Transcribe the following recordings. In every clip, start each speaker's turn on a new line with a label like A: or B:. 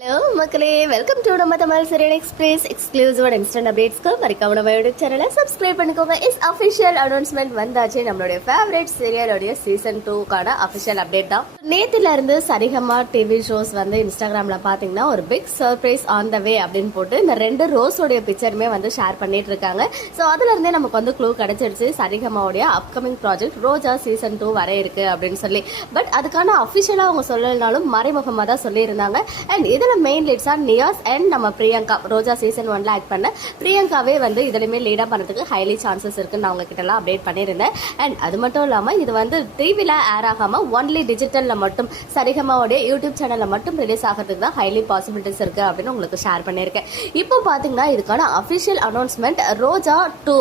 A: Hello மக்களே. Welcome to நம்ம Tamil serial express exclusive and instant அப்டேட்ஸ்க்கு மறக்காம நம்ம யூடியூப் சேனலை சப்ஸ்கிரைப் பண்ணிக்கோங்க. இஸ் அஃபிஷியல் அனௌன்ஸ்மெண்ட் வந்தாச்சு. நம்மளுடைய ஃபேவரட் சீரியலோடைய சீசன் டூக்கான அஃபிஷியல் அப்டேட் தான். நேத்துல இருந்து சரிகமா டிவி ஷோஸ் வந்து இன்ஸ்டாகிராம்ல பாத்தீங்கன்னா ஒரு big surprise on the way அப்படின்னு போட்டு இந்த ரெண்டு ரோஸோடைய பிக்சருமே வந்து ஷேர் பண்ணிட்டு இருக்காங்க. ஸோ அதுல இருந்தே நமக்கு வந்து க்ளூ கிடைச்சிருச்சு. சரிகமாவுடைய upcoming project Roja season two வர இருக்கு அப்படின்னு சொல்லி. பட் அதுக்கான அஃபிஷியலா அவங்க சொல்லலைனாலும் மறைமுகமாக தான் சொல்லியிருந்தாங்க. அண்ட் இது இதில் மெயின் லீட்ஸாக நியாஸ் அண்ட் நம்ம பிரியங்கா ரோஜா சீசன் ஒன்ல ஆக்ட் பண்ண பிரியங்காவே வந்து இதுலையுமே லீடாக பண்ணுறதுக்கு ஹைலி சான்சஸ் இருக்குன்னு நான் உங்ககிட்டலாம் அப்டேட் பண்ணியிருந்தேன். அண்ட் அது மட்டும் இல்லாமல் இது வந்து டிவியில் ஏர் ஆகாமல் ஒன்லி டிஜிட்டலில் மட்டும் சரிகமாவுடைய யூடியூப் சேனலில் மட்டும் ரிலீஸ் ஆகிறதுக்கு தான் ஹைலி பாசிபிலிட்டிஸ் இருக்குது அப்படின்னு உங்களுக்கு ஷேர் பண்ணியிருக்கேன். இப்போ பார்த்தீங்கன்னா இதுக்கான அஃபிஷியல் அனௌன்ஸ்மெண்ட் ரோஜா டூ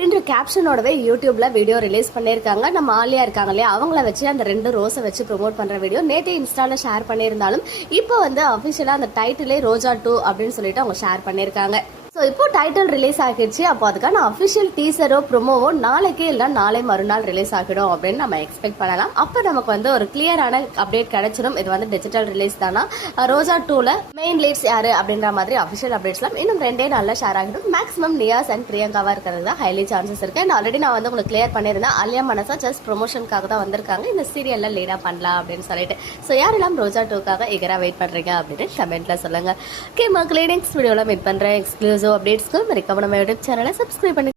A: அப்படின்ற கேப்ஷனோடவே யூடியூப்ல வீடியோ ரிலீஸ் பண்ணியிருக்காங்க. நம்ம ஆலியா இருக்காங்க இல்லையா? அவங்கள வச்சு அந்த ரெண்டு ரோஸை வச்சு ப்ரொமோட் பண்ற வீடியோ நேற்று இன்ஸ்டால ஷேர் பண்ணியிருந்தாலும் இப்போ வந்து அஃபிஷியலா அந்த டைட்டிலே ரோஜா டூ அப்படின்னு சொல்லிட்டு அவங்க ஷேர் பண்ணியிருக்காங்க. ஸோ இப்போ டைட்டில் ரிலீஸ் ஆகிடுச்சு. அப்போ அதுக்கான அஃபிஷியல் டீசரோ ப்ரொமோவோ நாளைக்கே இல்லை நாளை மறுநாள் ரிலீஸ் ஆகிடும் அப்படின்னு நம்ம எக்ஸ்பெக்ட் பண்ணலாம். அப்போ நமக்கு வந்து ஒரு கிளியரான அப்டேட் கிடைச்சிடும் இது வந்து டிஜிட்டல் ரிலீஸ் தானா? ரோஜா டூல மெயின் லீட்ஸ் யாரு அப்படின்ற மாதிரி அஃபிஷியல் அப்டேட்ஸ்லாம் இன்னும் ரெண்டே நாளில் ஷேர் ஆகிடும். மேக்ஸிமம் நியாஸ் அண்ட் பிரியங்காவாக இருக்கிறது தான் ஹைலி சான்சஸ் இருக்கு. அண்ட் ஆல்ரெடி நான் வந்து உங்களுக்கு கிளியர் பண்ணியிருந்தேன். அலியா மனசா ஜஸ்ட் ப்ரொமோஷனுக்காக தான் வந்திருக்காங்க. இந்த சீரியல்ல லீடா பண்ணலாம் அப்படின்னு சொல்லிட்டு. ஸோ யாரெல்லாம் ரோஜா டூக்காக எகரா வெயிட் பண்றீங்க அப்படின்னு கமெண்ட்ல சொல்லுங்க. ஓகே மக்களே நெக்ஸ்ட் வீடியோல மீட் பண்றேன். எக்ஸ்க்ளூசிவ் அப்டேட்ஸ்க்கு மறக்காம நம்ம யூடியூப் சேனலை சப்ஸ்கிரைப் பண்ணுங்க